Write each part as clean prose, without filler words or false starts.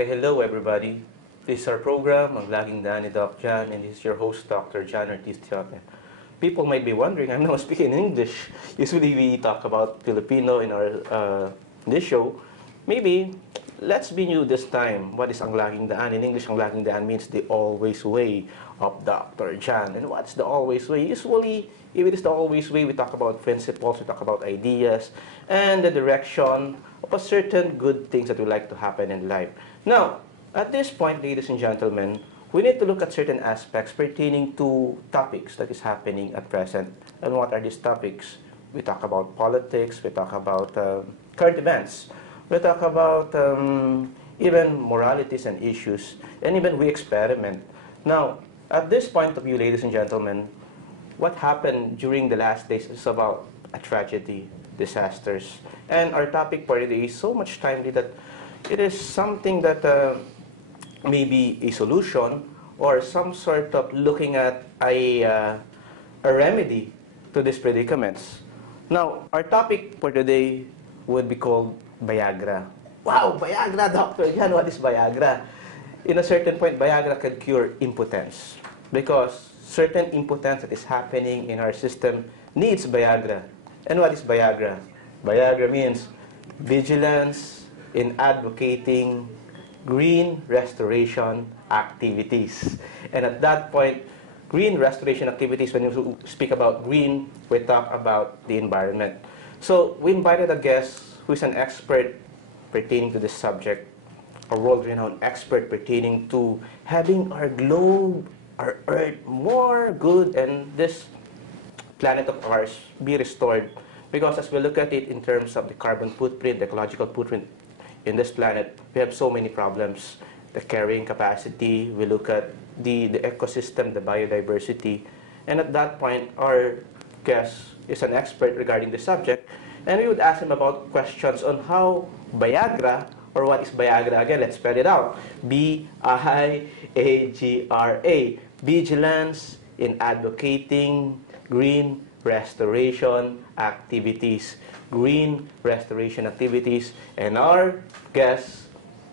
Okay, hello everybody. This is our program, Ang Laging Daan ni Doc Jan, and this is your host, Dr. Jan Ortiz Teope. People might be wondering, I'm not speaking English. Usually we talk about Filipino in our this show. Maybe, let's be new this time. What is Ang Laging Daan? In English, Ang Laging Daan means the always way of Dr. Jan. And what's the always way? Usually, if it is the always way, we talk about principles, we talk about ideas, and the direction of a certain good things that would like to happen in life. Now, at this point, ladies and gentlemen, we need to look at certain aspects pertaining to topics that is happening at present. And what are these topics? We talk about politics, we talk about current events, we talk about even moralities and issues, and even we experiment. Now, at this point of view, ladies and gentlemen, what happened during the last days is about a tragedy, disasters. And our topic for today is so much timely that it is something that may be a solution or some sort of looking at a remedy to these predicaments. Now, our topic for today would be called Viagra. Wow, Viagra, Dr. Jan, what is Viagra? In a certain point, Viagra can cure impotence because certain impotence that is happening in our system needs Viagra. And what is Viagra? Viagra means vigilance in advocating green restoration activities. And at that point, green restoration activities, when you speak about green, we talk about the environment. So we invited a guest who is an expert pertaining to this subject, a world-renowned expert pertaining to having our globe, our Earth more good, and this planet of ours be restored. Because as we look at it in terms of the carbon footprint, the ecological footprint in this planet, we have so many problems. The carrying capacity, we look at the ecosystem, the biodiversity. And at that point, our guest is an expert regarding the subject. And we would ask him about questions on how Viagra, or what is Viagra? Again, let's spell it out. B-I-A-G-R-A. Vigilance in advocating green restoration activities. Green restoration activities. And our guest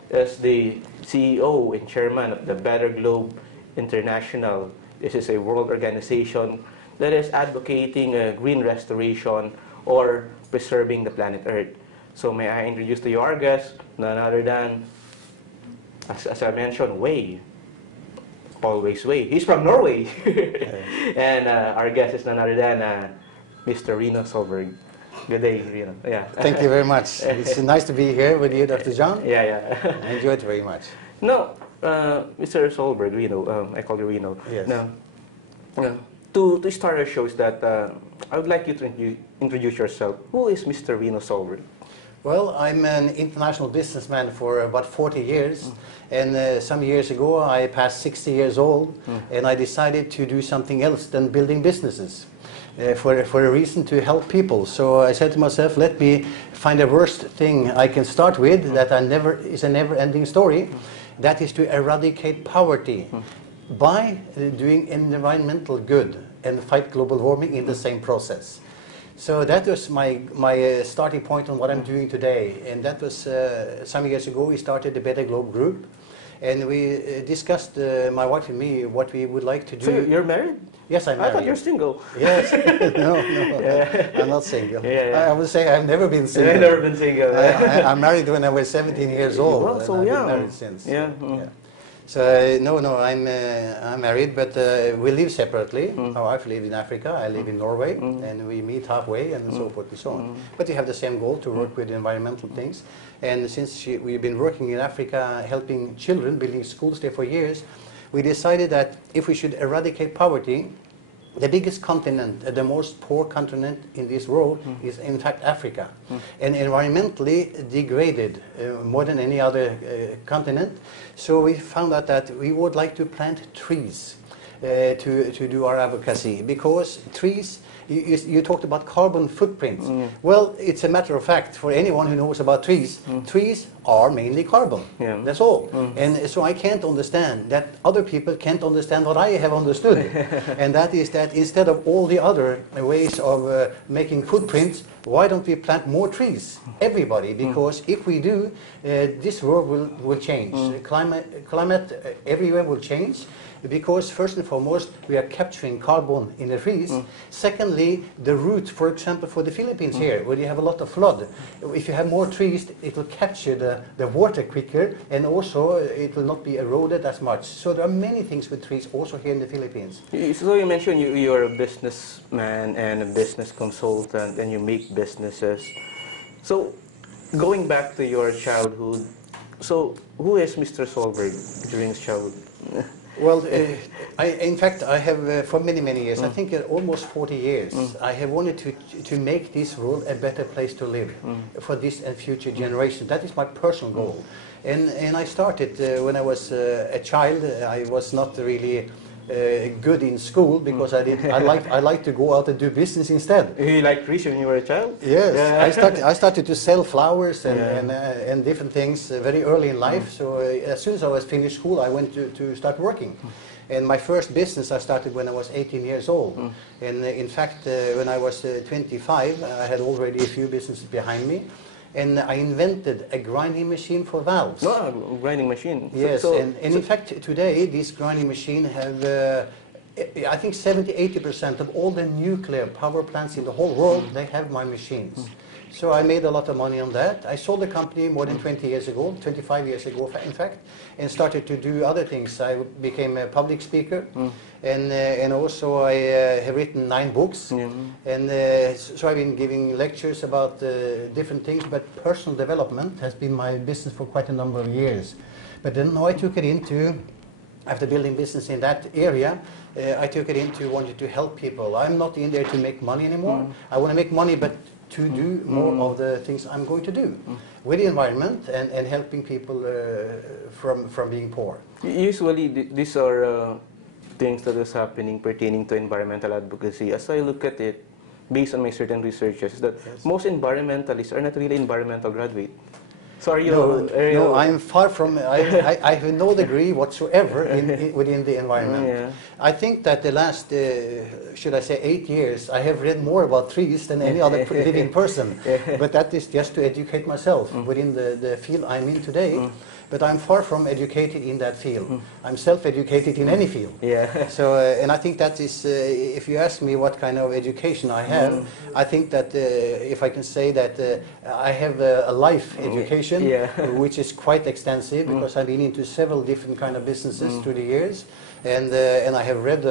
is the CEO and chairman of the Better Globe International. This is a world organization that is advocating green restoration or preserving the planet Earth. So may I introduce to you our guest, none other than, as I mentioned, Way. Always Way. He's from Norway. And our guest is none other than Mr. Rino Solberg. Good day, Rino. Yeah. Thank you very much. It's nice to be here with you, Dr. John. Yeah. I enjoy it very much. No, Mr. Solberg, Rino, I call you Rino. Yes. Now, to start our show is that I would like you to introduce yourself. Who is Mr. Rino Solberg? Well, I'm an international businessman for about 40 years. And some years ago, I passed 60 years old, and I decided to do something else than building businesses. For a reason to help people. So I said to myself, let me find the worst thing I can start with that is a never-ending story. That is to eradicate poverty by doing environmental good and fight global warming in the same process. So that was my starting point on what I'm doing today. And that was some years ago. We started the Better Globe group. And we discussed, my wife and me, what we would like to do. So you're married? Yes, I'm married. I thought you're single. Yes. No. Yeah. I'm not single. Yeah. I would say I've never been single. I've never been single. I'm married when I was 17 years old. Well, so and I've young. been married since. Yeah. So no, I'm married, but we live separately. My wife lives in Africa, I live in Norway, and we meet halfway, and so forth and so on. But we have the same goal, to work with environmental things. And since we've been working in Africa, helping children, building schools there for years, we decided that if we should eradicate poverty, the biggest continent, the most poor continent in this world is in fact Africa. And environmentally degraded more than any other continent. So we found out that we would like to plant trees to do our advocacy, because trees You talked about carbon footprints. Well, it's a matter of fact for anyone who knows about trees. Trees are mainly carbon. Yeah. That's all. And so I can't understand that other people can't understand what I have understood. And that is that instead of all the other ways of making footprints, why don't we plant more trees? Everybody, because if we do, this world will change. Climate everywhere will change. Because first and foremost, we are capturing carbon in the trees. Secondly, the root, for example, for the Philippines here, where you have a lot of flood, if you have more trees, it will capture the water quicker, and also it will not be eroded as much. So there are many things with trees also here in the Philippines. So you mentioned you're a businessman and a business consultant, and you make businesses. So going back to your childhood, so who is Mr. Solberg during his childhood? Well, in fact, I have for many, many years, I think almost 40 years, I have wanted to make this world a better place to live for this and future generations. That is my personal goal. And I started when I was a child. I was not really good in school because I like to go out and do business instead. You liked trees when you were a child? Yes, yeah. I started to sell flowers and different things very early in life. So as soon as I was finished school, I went to start working. And my first business I started when I was 18 years old. And in fact, when I was 25, I had already a few businesses behind me. And I invented a grinding machine for valves. No, grinding machine. Yes, and in fact today this grinding machine have, I think 70–80% of all the nuclear power plants in the whole world, they have my machines. So I made a lot of money on that. I sold the company more than 20 years ago, 25 years ago in fact, and started to do other things. I became a public speaker, and also I have written 9 books. And so I've been giving lectures about different things, but personal development has been my business for quite a number of years. But then now I took it into, after building business in that area, I took it into wanting to help people. I'm not in there to make money anymore. I want to make money, but to do more of the things I'm going to do with the environment and helping people from being poor. Usually these are things that is happening pertaining to environmental advocacy. As I look at it, based on my certain researches, that most environmentalists are not really environmental graduates. So are you? No, I'm far from. I have no degree whatsoever within the environment. Yeah. I think that the last, should I say, 8 years, I have read more about trees than any other living person. But that is just to educate myself within the field I'm in today. But I'm far from educated in that field. I'm self-educated in any field. Yeah. So, and I think that is, if you ask me what kind of education I have, I think that if I can say that I have a life education, which is quite extensive, because I've been into several different kind of businesses through the years. And I have read,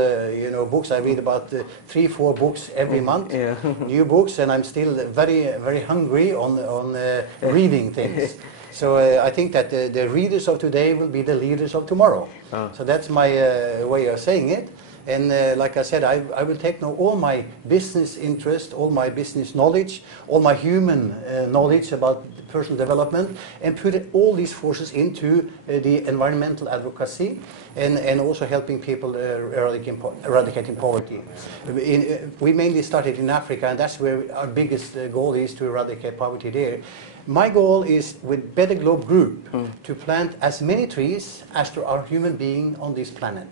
books. I read about 3–4 books every month, new books, and I'm still very, very hungry on reading things. So I think that the readers of today will be the leaders of tomorrow. So that's my way of saying it. And like I said, I will take now all my business interest, all my business knowledge, all my human knowledge about personal development, and put all these forces into the environmental advocacy and also helping people eradicating poverty. We mainly started in Africa, and that's where our biggest goal is, to eradicate poverty there. My goal is, with Better Globe Group, to plant as many trees as there are human beings on this planet.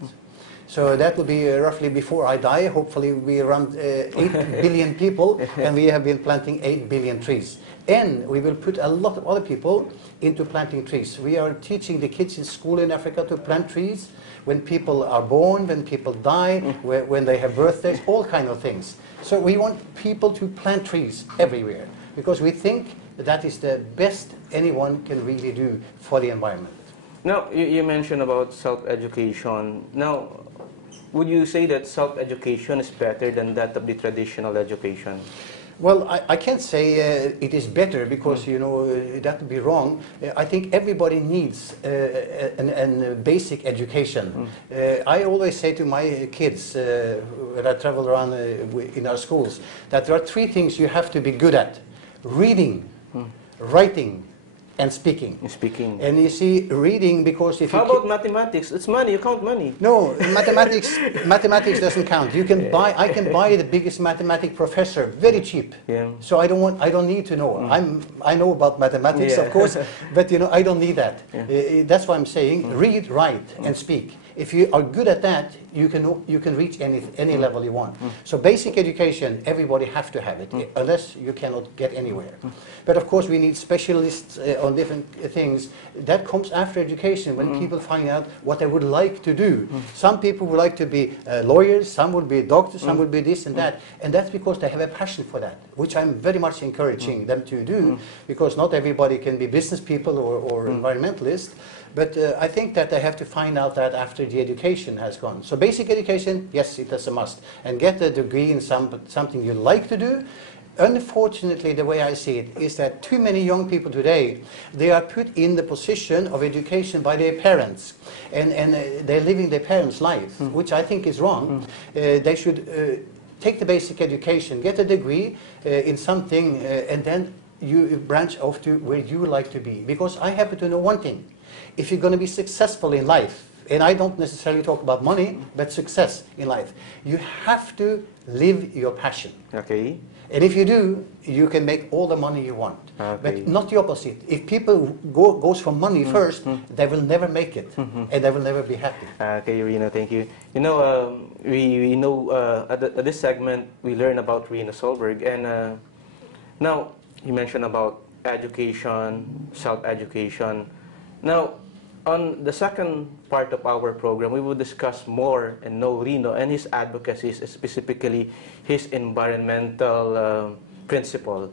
So that will be roughly before I die. Hopefully we around 8 billion people, and we have been planting 8 billion trees. And we will put a lot of other people into planting trees. We are teaching the kids in school in Africa to plant trees when people are born, when people die, when they have birthdays, all kind of things. So we want people to plant trees everywhere, because we think that is the best anyone can really do for the environment. Now, you mentioned about self-education. Now, would you say that self-education is better than that of the traditional education? Well, I can't say it is better, because, that would be wrong. I think everybody needs a basic education. I always say to my kids, when I travel around in our schools, that there are 3 things you have to be good at: reading, writing, and speaking. Speaking. And you see, reading, because if How you about mathematics? It's money. You count money. no, mathematics doesn't count. You can buy. I can buy the biggest mathematic professor very cheap. Yeah. So I don't need to know. I know about mathematics, Yeah. of course, but I don't need that. Yeah. That's why I'm saying read, write, and speak. If you are good at that, you can reach any level you want. So basic education, everybody have to have it, unless you cannot get anywhere. But of course, we need specialists on different things. That comes after education, when people find out what they would like to do. Some people would like to be lawyers, some would be doctors, some would be this and that. And that's because they have a passion for that, which I'm very much encouraging them to do, because not everybody can be business people or environmentalists. But I think that they have to find out that after the education has gone. So basic education, yes, it is a must. And get a degree in something you like to do. Unfortunately, the way I see it is that too many young people today, they are put in the position of education by their parents. And they're living their parents' life, which I think is wrong. They should take the basic education, get a degree in something, and then you branch off to where you like to be. Because I happen to know one thing. If you're going to be successful in life, and I don't necessarily talk about money, but success in life, you have to live your passion. Okay. And if you do, you can make all the money you want. Okay. But not the opposite. If people goes for money first, they will never make it, and they will never be happy. Okay, Rino, thank you. You know, we know at this segment we learn about Rino Solberg, and now you mentioned about education, self-education. Now, on the second part of our program, we will discuss more and know Rino and his advocacies, specifically his environmental principle.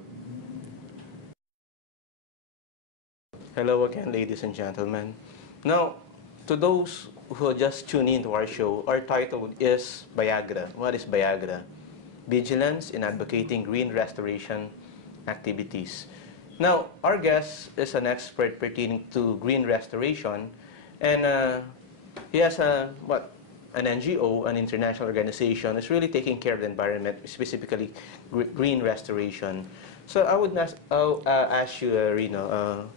Hello again, ladies and gentlemen. Now, to those who just tune in to our show, our title is Viagra. What is Viagra? Vigilance in advocating green restoration activities. Now, our guest is an expert pertaining to green restoration, and he has an NGO, an international organization, is really taking care of the environment, specifically green restoration. So I would ask you, Rino,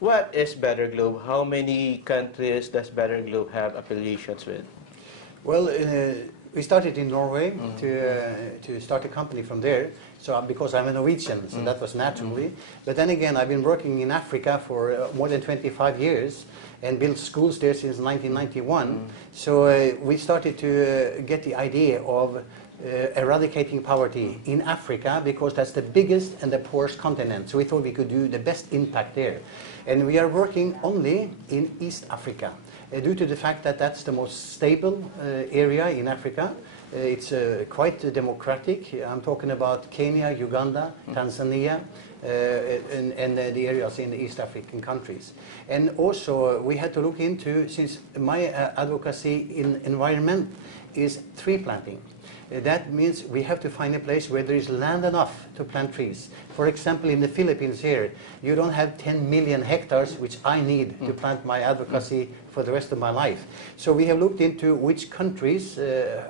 what is Better Globe? How many countries does Better Globe have affiliations with? Well, we started in Norway to start a company from there. So because I'm a Norwegian, so that was naturally. But then again, I've been working in Africa for more than 25 years and built schools there since 1991. So we started to get the idea of eradicating poverty in Africa, because that's the biggest and the poorest continent. So we thought we could do the best impact there. And we are working only in East Africa, due to the fact that that's the most stable area in Africa. It's quite democratic. I'm talking about Kenya, Uganda, Tanzania, and the areas in the East African countries. And also we had to look into, since my advocacy in environment is tree planting. That means we have to find a place where there is land enough to plant trees. For example, in the Philippines here, you don't have 10 million hectares, which I need to plant my advocacy for the rest of my life. So we have looked into which countries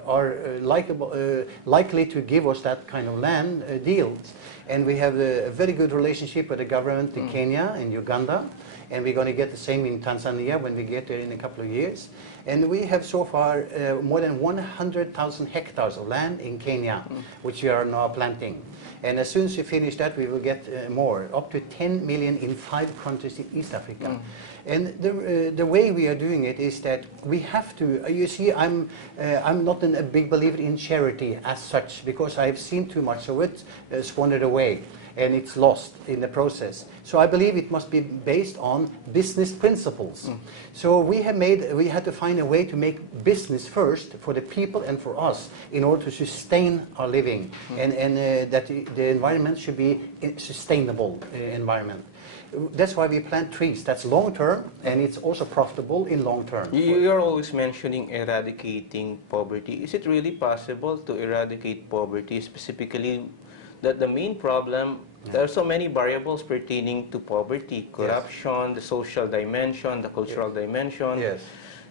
are likely to give us that kind of land deals. And we have a very good relationship with the government in Kenya and Uganda. And we're going to get the same in Tanzania when we get there in a couple of years. And we have so far more than 100,000 hectares of land in Kenya, which we are now planting. And as soon as we finish that, we will get more, up to 10 million in 5 countries in East Africa. And the way we are doing it is that we have to, you see, I'm not a big believer in charity as such, because I've seen too much of it squandered away, and it's lost in the process. So I believe it must be based on business principles. So we had to find a way to make business first for the people and for us in order to sustain our living, and that the environment should be a sustainable environment. That's why we plant trees. That's long term, and it's also profitable in long term. You're always mentioning eradicating poverty. Is it really possible to eradicate poverty, specifically that the main problem, there are so many variables pertaining to poverty, corruption, the social dimension, the cultural dimension. Yes.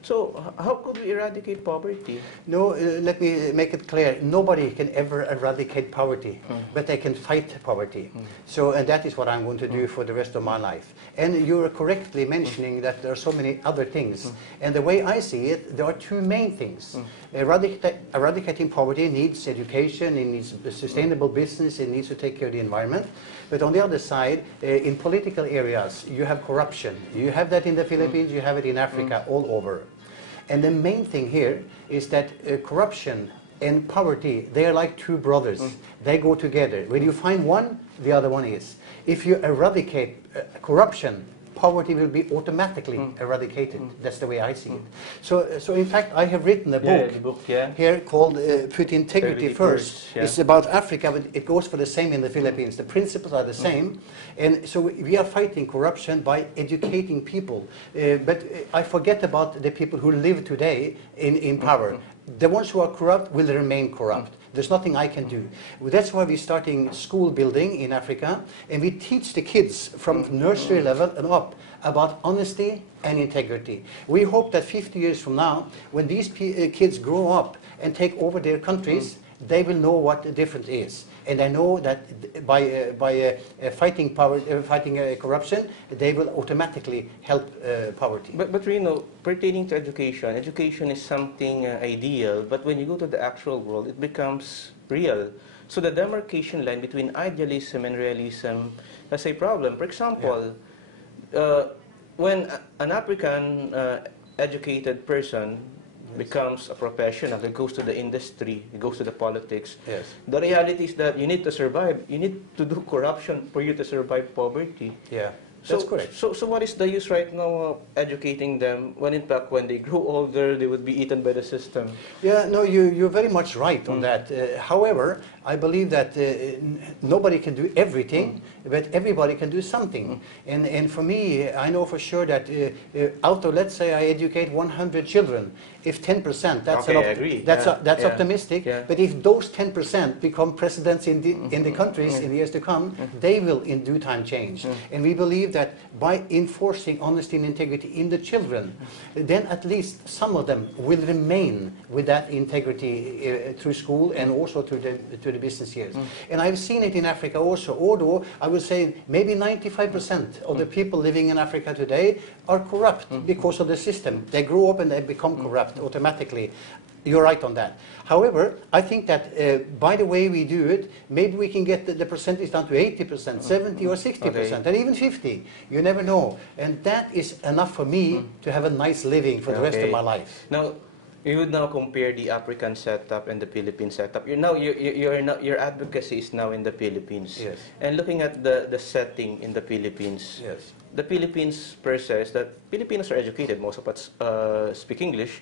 So how could we eradicate poverty? No, let me make it clear. Nobody can ever eradicate poverty, but they can fight poverty. So, and that is what I'm going to do for the rest of my life. And you are correctly mentioning that there are so many other things. And the way I see it, there are two main things. Eradicating poverty needs education, it needs sustainable business, it needs to take care of the environment. But on the other side, in political areas, you have corruption. You have that in the Philippines, you have it in Africa, all over. And the main thing here is that corruption and poverty, they are like two brothers. They go together. When you find one, the other one is. If you eradicate corruption, poverty will be automatically eradicated. That's the way I see it. So in fact, I have written a book, here called Put Integrity First. It's about Africa, but it goes for the same in the Philippines. The principles are the same. And so we are fighting corruption by educating people. But I forget about the people who live today in power. The ones who are corrupt will remain corrupt. There's nothing I can do. That's why we're starting school building in Africa, and we teach the kids from nursery level and up about honesty and integrity. We hope that 50 years from now, when these kids grow up and take over their countries, they will know what the difference is. And I know that by fighting corruption, they will automatically help poverty. But Rino, pertaining to education, education is something ideal, but when you go to the actual world, it becomes real. So the demarcation line between idealism and realism has a problem. For example, when an African educated person becomes a professional, it goes to the industry, it goes to the politics. Yes. The reality is that you need to survive. You need to do corruption for you to survive poverty. Yeah, that's correct. So what is the use right now of educating them when in fact when they grow older, they would be eaten by the system? Yeah, no, you're very much right on that. However, I believe that nobody can do everything, but everybody can do something. And for me, I know for sure that out of, let's say I educate 100 children, if 10%, that's optimistic, but if those 10% become presidents in the countries in the years to come, they will in due time change. And we believe that by enforcing honesty and integrity in the children, then at least some of them will remain with that integrity through school and also to the business years. And I've seen it in Africa also, although I would say maybe 95% of the people living in Africa today are corrupt because of the system. They grow up and they become corrupt automatically. You're right on that. However, I think that by the way we do it, maybe we can get the percentage down to 80%, 70 or 60%, and even 50. You never know. And that is enough for me to have a nice living for the rest of my life. Now, we would now compare the African setup and the Philippine setup. Your advocacy is now in the Philippines. Yes. And looking at the setting in the Philippines, yes. The Philippines per se is that Filipinos are educated, most of us speak English,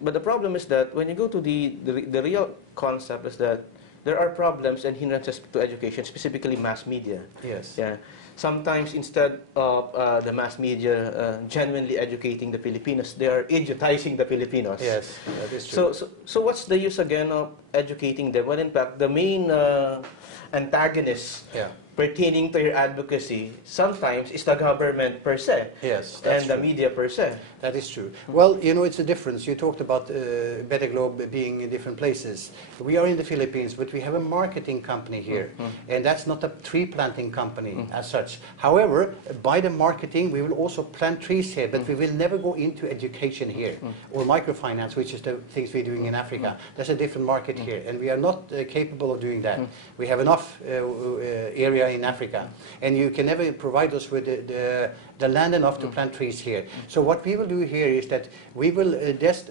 but the problem is that when you go to the real concept is that there are problems and hindrances to education, specifically mass media. Yes. Yeah. Sometimes instead of the mass media genuinely educating the Filipinos, they are idiotizing the Filipinos. Yes, that is true. So what's the use again of educating them when in fact the main antagonists pertaining to your advocacy sometimes is the government per se, and the media per se? That is true. Well, you know, it's a difference. You talked about Better Globe being in different places. We are in the Philippines, but we have a marketing company here, and that's not a tree planting company as such. However, by the marketing, we will also plant trees here, but we will never go into education here, or microfinance, which is the things we're doing in Africa. There's a different market here, and we are not capable of doing that. We have enough area in Africa, and you can never provide us with the land enough to plant trees here. So what we will do here is that we will just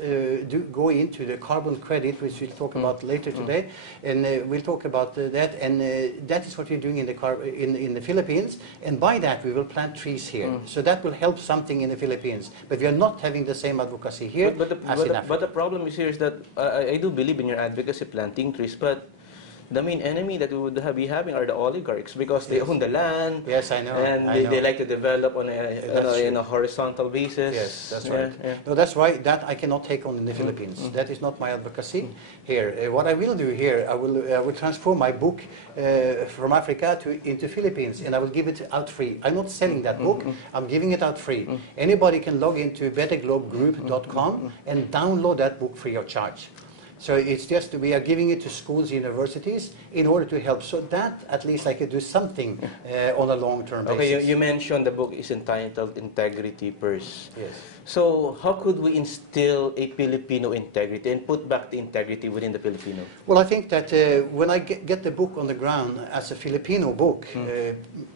go into the carbon credit, which we'll talk about later today, and we'll talk about that, and that is what we're doing in the Philippines, and by that we will plant trees here. So that will help something in the Philippines, but we are not having the same advocacy here as in Africa. But the problem is here is that I do believe in your advocacy planting trees, but the main enemy that we would be having are the oligarchs, because they own the land. Yes, I know. And they like to develop on in a horizontal basis. Yes, that's right. No, that's why that I cannot take on in the Philippines. That is not my advocacy here. What I will do here, I will transform my book from Africa into Philippines, and I will give it out free. I'm not selling that book. I'm giving it out free. Anybody can log into betterglobegroup.com and download that book free of charge. So it's just, we are giving it to schools, universities, in order to help. So that, at least I could do something on a long-term basis. Okay, you mentioned the book is entitled Integrity First. Yes. So how could we instill a Filipino integrity and put back the integrity within the Filipino? Well, I think that when I get the book on the ground as a Filipino book,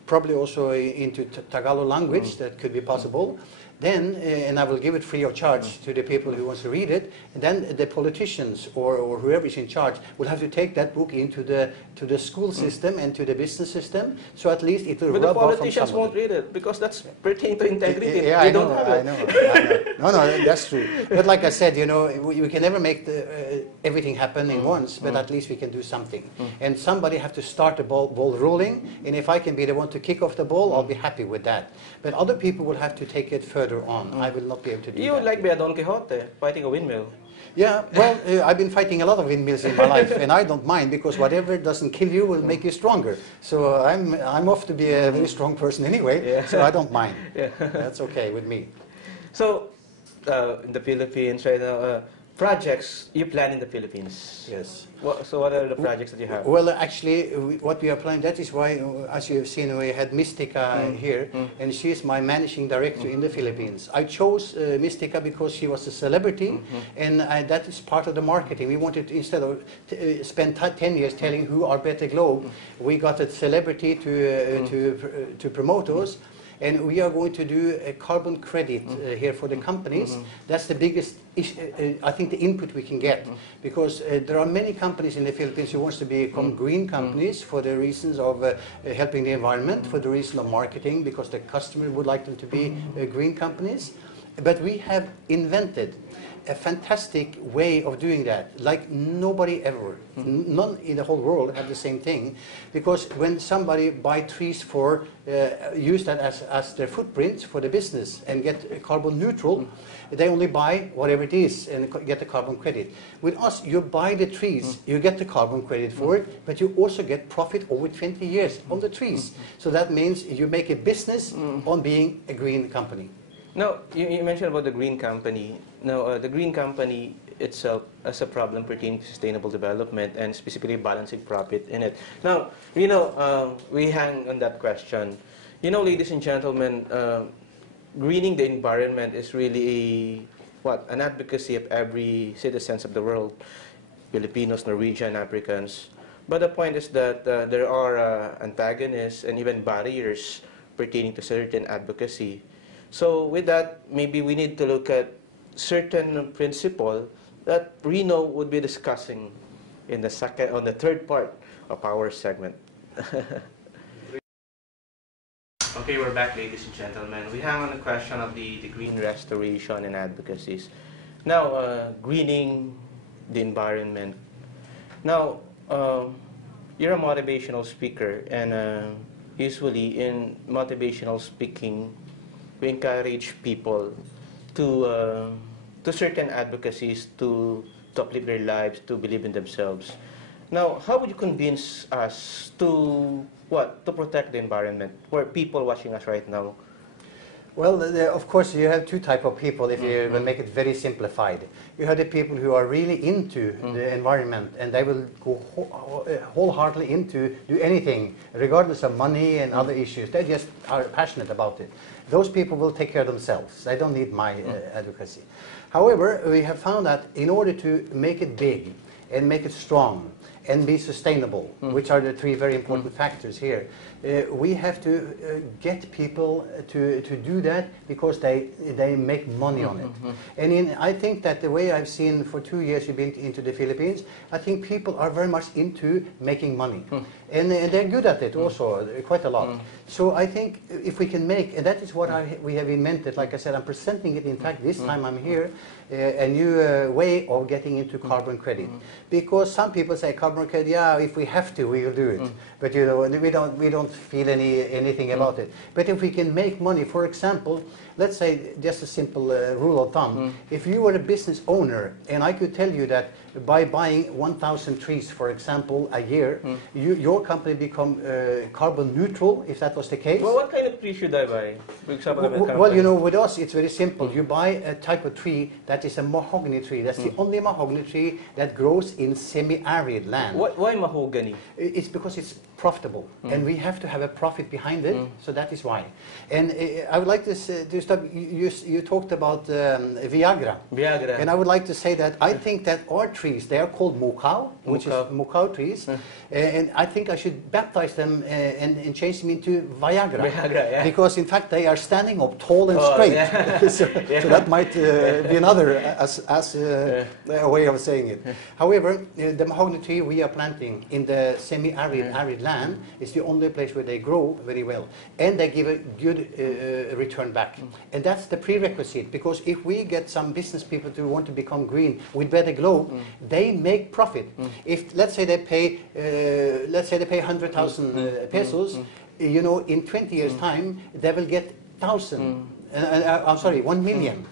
probably also into Tagalog language, that could be possible, then, and I will give it free of charge to the people who want to read it, and then the politicians or whoever is in charge will have to take that book into the school system and to the business system, so at least it will but rub the off on politicians someone. won't read it, because that's pertaining to integrity. Yeah, they I know, don't have I it. know. No, that's true. But like I said, you know, we can never make everything happen in once, but at least we can do something. And somebody have to start the ball rolling, and if I can be the one to kick off the ball, I'll be happy with that. But other people will have to take it further on. I will not be able to do that. You would like be a Don Quixote, fighting a windmill. Yeah, well, I've been fighting a lot of windmills in my life, and I don't mind, because whatever doesn't kill you will make you stronger. So I'm off to be a very strong person anyway, so I don't mind. That's okay with me. So, in the Philippines right now, projects you plan in the Philippines. Yes. So what are the projects that you have? Well, actually, what we are planning, that is why, as you have seen, we had Mystica here, and she is my managing director in the Philippines. I chose Mystica because she was a celebrity, and that is part of the marketing. We wanted to, instead of spend 10 years telling who are Better Globe, we got a celebrity to promote us. And we are going to do a carbon credit here for the companies. That's the biggest, I think, the input we can get. Because there are many companies in the Philippines who want to become green companies for the reasons of helping the environment, for the reason of marketing, because the customer would like them to be green companies. But we have invented a fantastic way of doing that, like nobody ever. None in the whole world have the same thing, because when somebody buy trees for use that as their footprint for the business and get carbon neutral, they only buy whatever it is and get the carbon credit. With us, you buy the trees, you get the carbon credit for it, but you also get profit over 20 years on the trees. So that means you make a business on being a green company. Now, you mentioned about the green company. Now, the green company itself has a problem pertaining to sustainable development and specifically balancing profit in it. Now, you know, we hang on that question. You know, ladies and gentlemen, greening the environment is really an advocacy of every citizens of the world, Filipinos, Norwegian, Africans. But the point is that there are antagonists and even barriers pertaining to certain advocacy. So with that, maybe we need to look at certain principle that Rino would be discussing in the third part of our segment. Okay, we're back, ladies and gentlemen. We hang on the question of the green restoration and advocacies. Now, greening the environment. Now, you're a motivational speaker, and usually in motivational speaking, we encourage people to certain advocacies to uplift their lives, to believe in themselves. Now, how would you convince us to protect the environment for people watching us right now? Well, of course, you have two types of people if you will make it very simplified. You have the people who are really into the environment, and they will go wholeheartedly into do anything, regardless of money and other issues. They just are passionate about it. Those people will take care of themselves. They don't need my advocacy. However, we have found that in order to make it big and make it strong and be sustainable, which are the three very important factors here, we have to get people to do that because they make money on it. And I think that the way I've seen for 2 years you've been into the Philippines, I think people are very much into making money. And they're good at it also, quite a lot. So I think if we can make, and that is what we have invented, like I said, I'm presenting it, in fact, this time I'm here, a new way of getting into carbon credit. Because some people say carbon market, yeah, if we have to, we will do it. But you know, we don't feel anything about it. But if we can make money, for example, let's say just a simple rule of thumb. If you were a business owner, and I could tell you that by buying 1,000 trees, for example, a year, your company become carbon neutral, if that was the case. Well, what kind of tree should I buy? For example, well, you know, with us, it's very simple. You buy a type of tree that is a mahogany tree. That's the only mahogany tree that grows in semi-arid land. Why mahogany? It's because it's profitable, and we have to have a profit behind it, so that is why. And I would like to stop. You talked about Viagra. Viagra. And I would like to say that I think that our trees, they are called mukau, which is mukau trees, and I think I should baptize them and change them into Viagra. Viagra, yeah. Because in fact they are standing up tall and straight. Yeah. So that might be another a way of saying it. However, the mahogany tree we are planting in the semi-arid land is the only place where they grow very well, and they give a good return back. And that's the prerequisite, because if we get some business people to want to become green with Better Globe, they make profit. If let's say they pay 100,000 pesos, you know, in 20 years time they will get 1,000. I'm sorry, 1 million.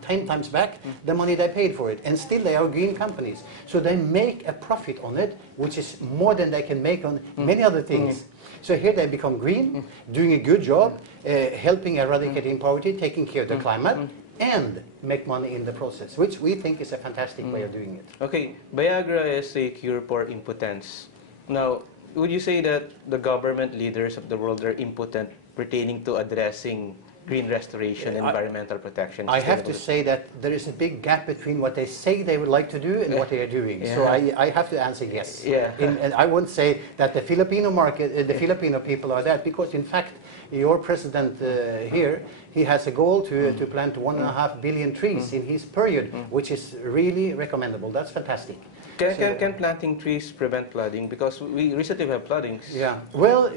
10 times back the money they paid for it, and still they are green companies, so they make a profit on it, which is more than they can make on many other things. So here they become green, doing a good job, helping eradicating poverty, taking care of the climate, and make money in the process, which we think is a fantastic way of doing it. Okay, Viagra is a cure for impotence. Now, would you say that the government leaders of the world are impotent pertaining to addressing green restoration, environmental protection? I have to say that there is a big gap between what they say they would like to do and what they are doing. So I have to answer yes. Yeah. And I won't say that the Filipino market, the Filipino people are that, because in fact your president here, he has a goal to plant 1.5 billion trees in his period, which is really recommendable. That's fantastic. Can planting trees prevent flooding? Because we recently have floodings. Yeah. Well,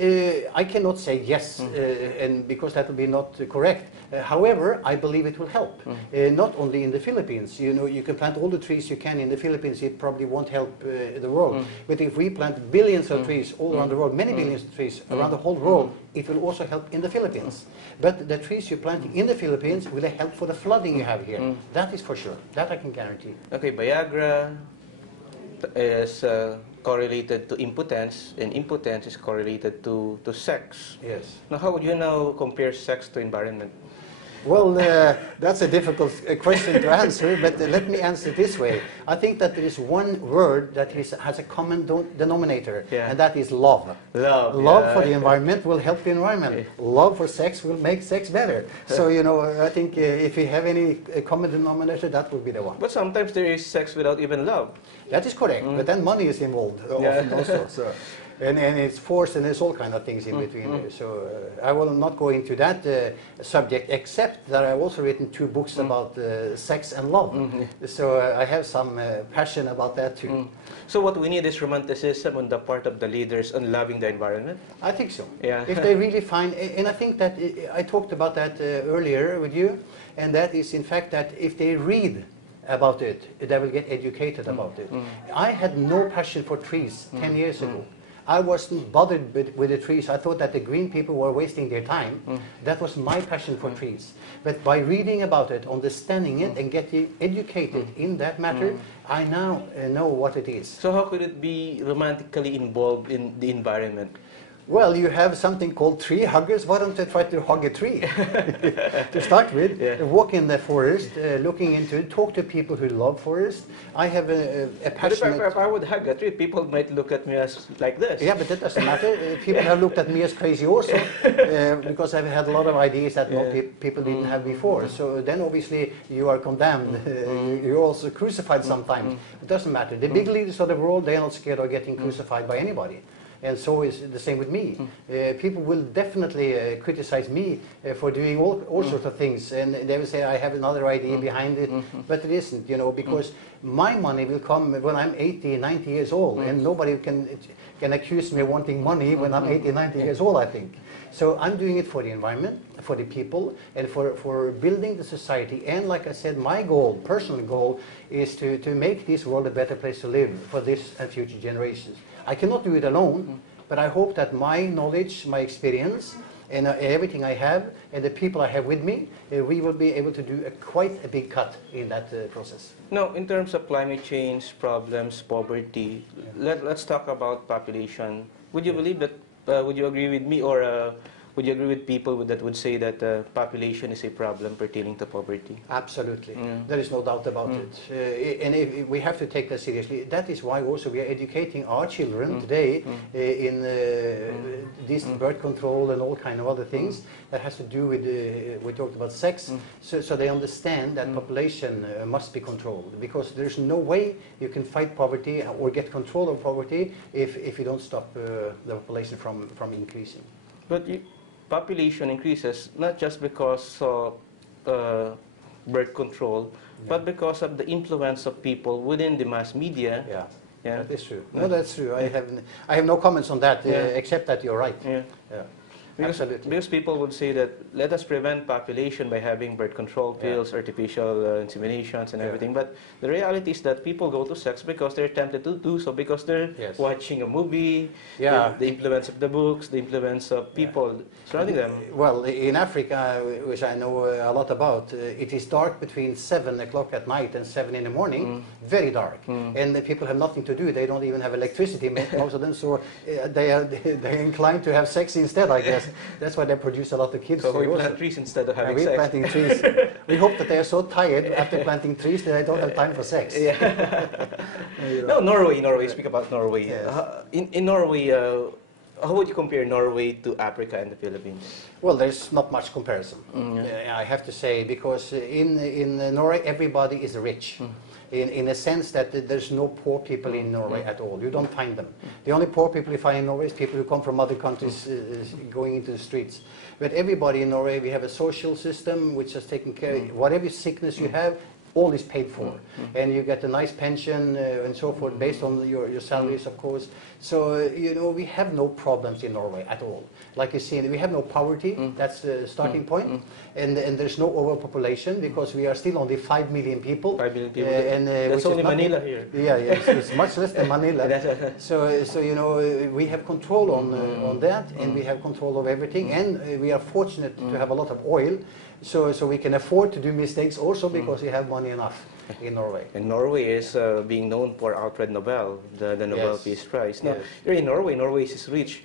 I cannot say yes, and because that will be not correct. However, I believe it will help. Not only in the Philippines. You know, you can plant all the trees you can in the Philippines. It probably won't help the world. But if we plant billions of trees all around the world, many billions of trees around the whole world, it will also help in the Philippines. But the trees you're planting in the Philippines will help for the flooding you have here. That is for sure. That I can guarantee. Okay, Viagra is correlated to impotence, and impotence is correlated to sex. Yes. Now, how would you now compare sex to environment? Well, that's a difficult question to answer, but let me answer it this way. I think that there is one word that has a common denominator, and that is love. Love for the environment will help the environment. Love for sex will make sex better. So, you know, I think if we have any common denominator, that would be the one. But sometimes there is sex without even love. That is correct, but then money is involved often also. So. And it's forced, and there's all kind of things in between. So I will not go into that subject, except that I've also written 2 books about sex and love. So I have some passion about that too. So what we need is romanticism on the part of the leaders on loving the environment? I think so. Yeah. If they really find, and I think that I talked about that earlier with you, and that is in fact that if they read about it, they will get educated about it. I had no passion for trees 10 years ago. I wasn't bothered with the trees. I thought that the green people were wasting their time. That was my passion for trees. But by reading about it, understanding it, and getting educated in that matter, I now know what it is. So how could it be romantically involved in the environment? Well, you have something called tree huggers. Why don't you try to hug a tree to start with? Walk in the forest, looking into it, talk to people who love forest. I have a passionate... But if I would hug a tree, people might look at me as like this. Yeah, but that doesn't matter. People have looked at me as crazy also, because I've had a lot of ideas that people didn't have before. So then obviously you are condemned. You're also crucified sometimes. It doesn't matter. The big leaders of the world, they are not scared of getting crucified by anybody. And so is the same with me. People will definitely criticize me for doing all sorts of things, and they will say I have another idea behind it, but it isn't, you know, because my money will come when I'm 80, 90 years old, and nobody can accuse me of wanting money when I'm 80, 90 years old, I think. So I'm doing it for the environment. for the people and for building the society. And like I said, my goal, personal goal, is to make this world a better place to live for this and future generations. I cannot do it alone, but I hope that my knowledge, my experience, and everything I have, and the people I have with me, we will be able to do quite a big cut in that process. Now, in terms of climate change, problems, poverty, let's talk about population. Would you believe that, would you agree with me, or would you agree with people that would say that population is a problem pertaining to poverty? Absolutely. There is no doubt about it. And we have to take that seriously. That is why also we are educating our children today in this birth control and all kind of other things that has to do with, we talked about sex, so they understand that population must be controlled, because there's no way you can fight poverty or get control of poverty if you don't stop the population from increasing. But population increases not just because of birth control, but because of the influence of people within the mass media. Yeah, that is true. No, that's true. I have no comments on that, except that you're right. Absolutely. Because people would say that let us prevent population by having birth control pills, artificial inseminations and everything. But the reality is that people go to sex because they're tempted to do so, because they're watching a movie, the influence of the books, the influence of people surrounding them. Well, in Africa, which I know a lot about, it is dark between 7 o'clock at night and 7 in the morning, very dark. And the people have nothing to do. They don't even have electricity, most of them, so they're inclined to have sex instead, I guess. That's why they produce a lot of kids. So we plant trees instead of having sex. We're planting trees. We hope that they are so tired after planting trees that they don't have time for sex. No, Norway. Speak about Norway. In Norway, how would you compare Norway to Africa and the Philippines? Well, there's not much comparison, I have to say, because in Norway everybody is rich. In a sense that there's no poor people in Norway at all. You don't find them. The only poor people you find in Norway is people who come from other countries going into the streets. But everybody in Norway, we have a social system which has taken care of whatever sickness you have, all is paid for. And you get a nice pension and so forth based on your salaries, of course. So, you know, we have no problems in Norway at all. Like you see, we have no poverty, that's the starting point. And there's no overpopulation, because we are still only 5 million people. 5 million people. That's only Manila here. Yeah, it's much less than Manila. So you know, we have control on that, and we have control of everything. And we are fortunate to have a lot of oil. So we can afford to do mistakes also, because we have money enough in Norway. And Norway is being known for Alfred Nobel, the Nobel Peace Prize. Now, you're in Norway. Norway is rich.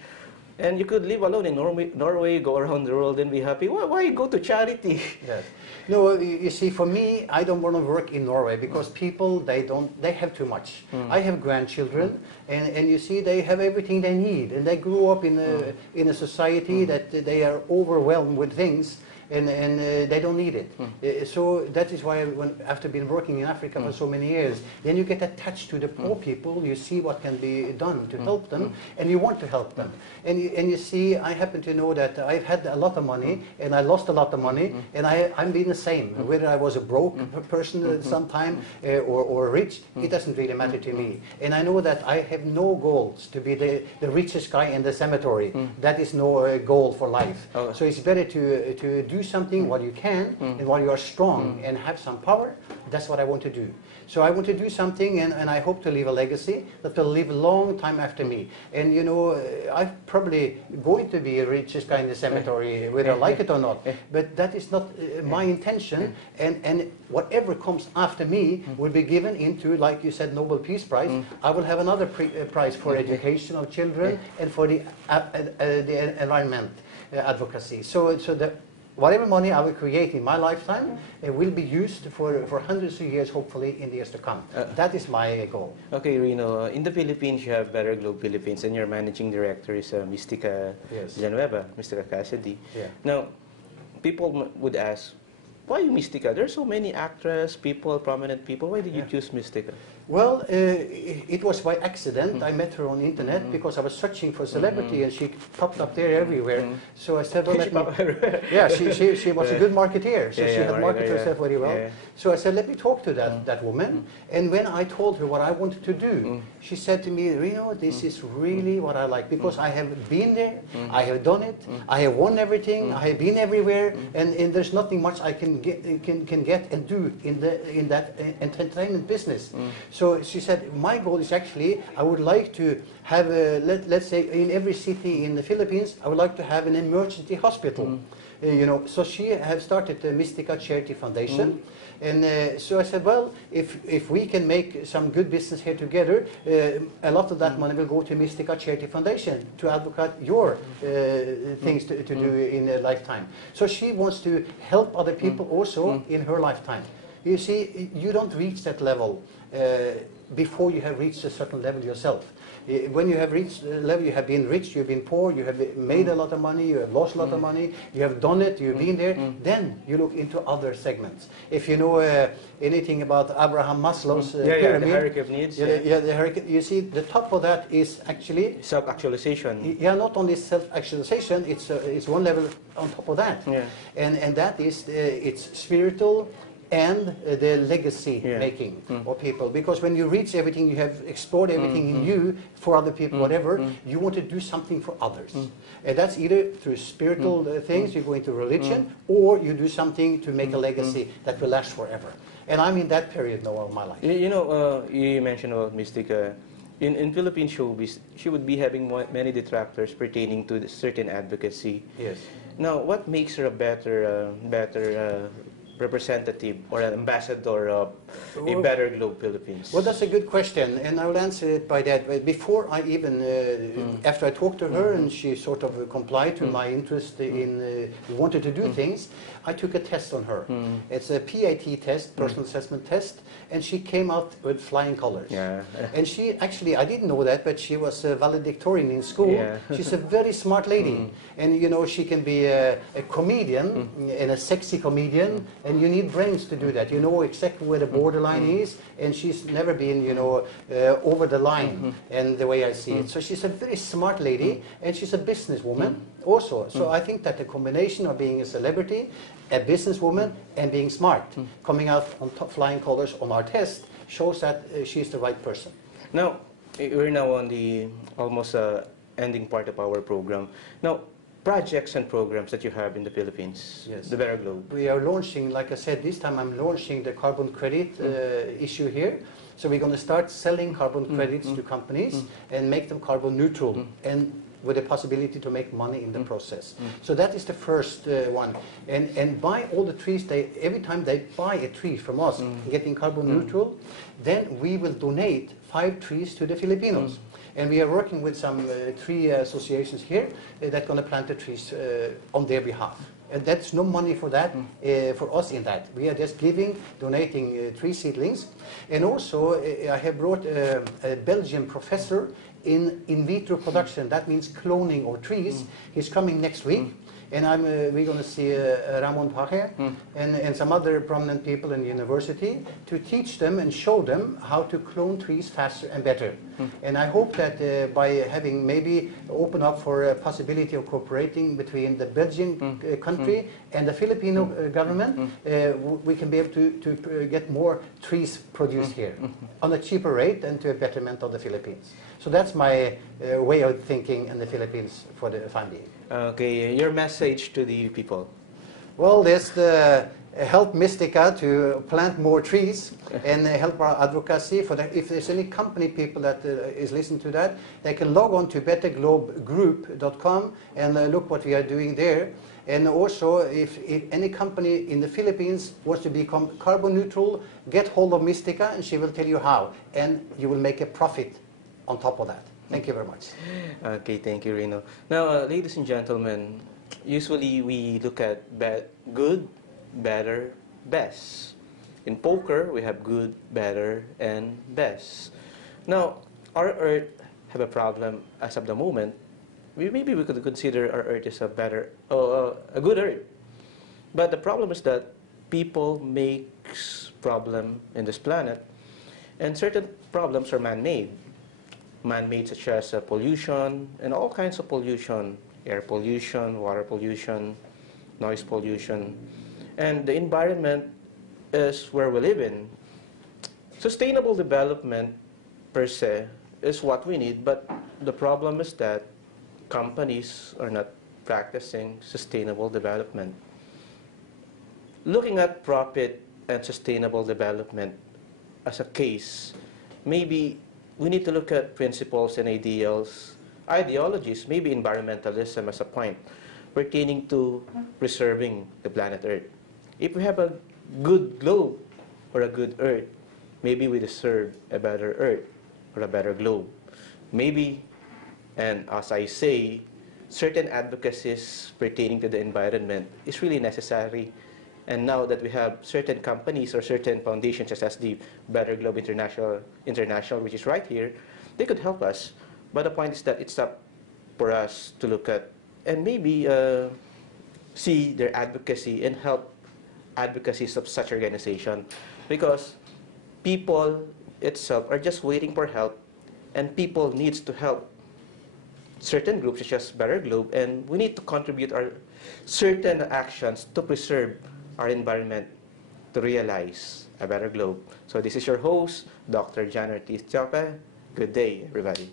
And you could live alone in Norway, go around the world and be happy. Why go to charity? Yes. No, you see, for me, I don't want to work in Norway, because people, they have too much. I have grandchildren, and you see, they have everything they need. And they grew up in a society that they are overwhelmed with things. And they don't need it. So that is why, after being working in Africa for so many years, then you get attached to the poor people. You see what can be done to help them, and you want to help them. And you see, I happen to know that I've had a lot of money, and I lost a lot of money, and I'm being the same. Whether I was a broke person at some time or rich, it doesn't really matter to me. And I know that I have no goals to be the richest guy in the cemetery. That is no goal for life. So it's better to do something while you can, and while you are strong and have some power. That's what I want to do. So I want to do something, and I hope to leave a legacy that will live a long time after me. And you know, I'm probably going to be a richest guy in the cemetery, whether I like it or not. But that is not my intention. And whatever comes after me will be given into, like you said, Nobel Peace Prize. I will have another prize for education of children and for the environment advocacy. So that whatever money I will create in my lifetime, it will be used for hundreds of years, hopefully, in the years to come. That is my goal. Okay, Rino, in the Philippines, you have Better Globe Philippines, and your managing director is Mystica Villanueva, Mystica Cassidy. Now, people would ask, why Mystica? There are so many actors, people, prominent people. Why did you choose Mystica? Well, it was by accident. I met her on the internet because I was searching for celebrity and she popped up there everywhere. So I said, well, let me... Yeah, she was a good marketeer, so she had marketed herself very well. So I said, let me talk to that woman. And when I told her what I wanted to do, she said to me, Rino, this is really what I like, because I have been there, I have done it, I have won everything, I have been everywhere, and there's nothing much I can get and do in that entertainment business. So she said, my goal is actually, I would like to have, let's say, in every city in the Philippines, I would like to have an emergency hospital. You know, so she has started the Mystica Charity Foundation. And so I said, well, if we can make some good business here together, a lot of that money will go to Mystica Charity Foundation to advocate your things to do in a lifetime. So she wants to help other people also in her lifetime. You see, you don't reach that level before you have reached a certain level yourself. When you have reached the level, you have been rich, you've been poor, you have made a lot of money, you have lost a lot of money, you have done it, you've been there, then you look into other segments. If you know anything about Abraham Maslow's pyramid, the hierarchy of needs. The hierarchy, you see, the top of that is actually... self-actualization. Yeah, not only self-actualization, it's one level on top of that. Yeah. And that is, it's spiritual, and the legacy making of people. Because when you reach everything, you have explored everything in you for other people, whatever, you want to do something for others. And that's either through spiritual things, you go into religion, or you do something to make a legacy that will last forever. And I'm in that period now of my life. You know, you mentioned about Mystica. In Philippine showbiz, she would be having many detractors pertaining to the certain advocacy. Yes. Now, what makes her a better representative or an ambassador of a better Globe Philippines? Well, that's a good question, and I will answer it by that. But before I even, after I talked to her and she sort of complied to my interest in wanted to do things, I took a test on her. It's a PAT test, personal assessment test, and she came out with flying colors. Yeah. And she actually, I didn't know that, but she was a valedictorian in school. Yeah. She's a very smart lady. And you know, she can be a comedian, and a sexy comedian, and you need brains to do that. You know exactly where the borderline is, and she's never been, you know, over the line, and the way I see it. So she's a very smart lady, and she's a businesswoman also. So I think that the combination of being a celebrity, a businesswoman, and being smart, coming out on top flying colors on our test, shows that she's the right person. Now, we're now on the almost ending part of our program. Now, projects and programs that you have in the Philippines, the Better Globe. We are launching, like I said, this time I'm launching the carbon credit issue here. So we're going to start selling carbon credits to companies and make them carbon neutral, and with the possibility to make money in the process. So that is the first one. And buy all the trees, every time they buy a tree from us, getting carbon neutral, then we will donate 5 trees to the Filipinos. And we are working with some tree associations here that are going to plant the trees on their behalf. And that's no money for that, for us in that. We are just donating tree seedlings. And also, I have brought a Belgian professor in vitro production. That means cloning of trees. He's coming next week. And we're going to see Ramon Paje and some other prominent people in the university to teach them and show them how to clone trees faster and better. And I hope that by having maybe open up for a possibility of cooperating between the Belgian country and the Filipino government, we can be able to get more trees produced here on a cheaper rate and to a betterment of the Philippines. So that's my way of thinking in the Philippines for the time being. Okay, your message to the people. Well, there's the help Mystica to plant more trees and help our advocacy for that. If there's any company people that is listening to that, they can log on to betterglobegroup.com and look what we are doing there. And also, if any company in the Philippines wants to become carbon neutral, get hold of Mystica and she will tell you how. And you will make a profit on top of that. Thank you very much. Okay, thank you, Rino. Now, ladies and gentlemen, usually we look at good, better, best. In poker, we have good, better, and best. Now, our Earth have a problem as of the moment. Maybe we could consider our Earth is a good Earth. But the problem is that people makes problem in this planet. And certain problems are man-made. Man-made such as pollution and all kinds of pollution, air pollution, water pollution, noise pollution. And the environment is where we live in. Sustainable development per se is what we need, but the problem is that companies are not practicing sustainable development. Looking at profit and sustainable development as a case, maybe we need to look at principles and ideologies, maybe environmentalism as a point pertaining to preserving the planet Earth. If we have a good globe or a good Earth, maybe we deserve a better Earth or a better globe. Maybe, and as I say, certain advocacies pertaining to the environment is really necessary. And now that we have certain companies or certain foundations such as the Better Globe International, which is right here, they could help us. But the point is that it's up for us to look at and maybe see their advocacy and help advocacies of such organization, because people itself are just waiting for help, and people needs to help certain groups such as Better Globe, and we need to contribute our certain actions to preserve our environment to realize a better globe. So this is your host, Dr. Ortiz Teope. Good day, everybody.